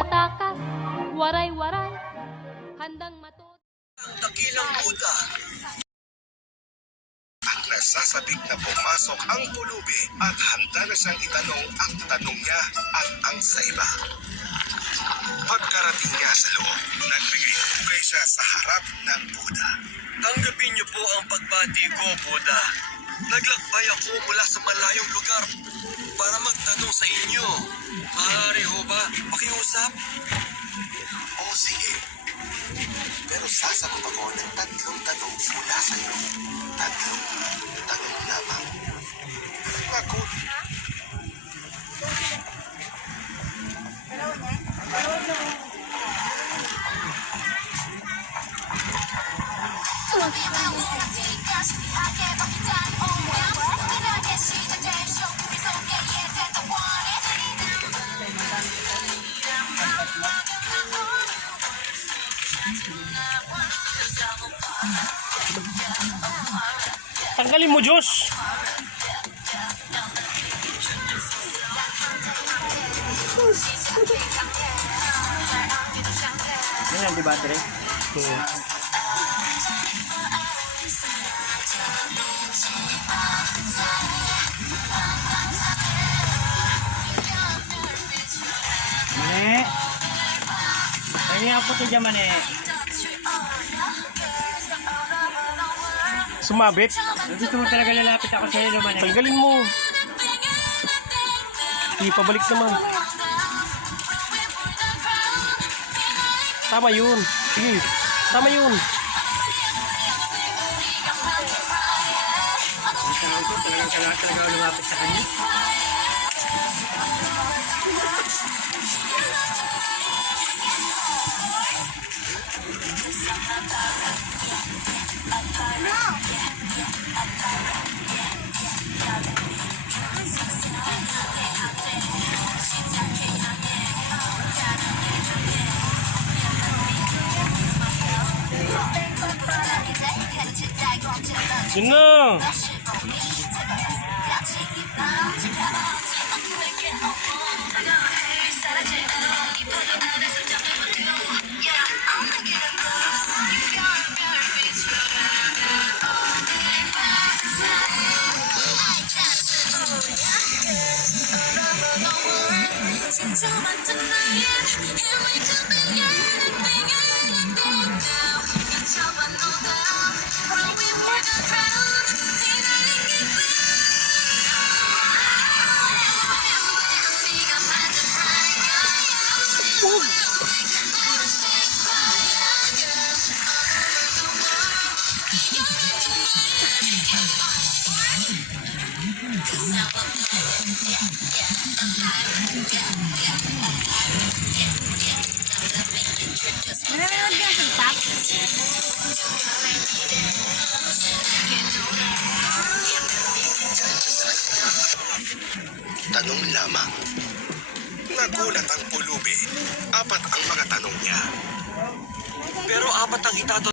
nagtatakas, waray-waray, handang matuto. Ang dakilang Buddha. At nasasabik na pumasok ang pulubi at handa na siyang itanong ang tanong niya at ang sa iba. Pagkarating niya sa loob, nagbigay-bugay siya sa harap ng Buddha. Tanggapin niyo po ang pagbati ko, Buddha. Naglakbay ako mula sa malayong lugar para magtanong sa inyo. Maaari ho ba makiusap? Oo, sige. Pero sasagot ako ng 3 tanong mula sa iyo. 3 tanong lamang. Naku. Tanggalin mo, Diyos! Yan, di battery? Mane! Kaya nga po ito dyan, Mane. Sumabit. Gusto mo talaga lalapit ako sa iyo, Mane. Tanggalin mo. Hindi, pabalik naman. Tama yun. Sige, tama yun. Talaga lumapit sa kanya. Yun na. Tanong lamang. Nagulat ang pulubi. 4 ang mga tanong niya. Pero 4 ang itatanong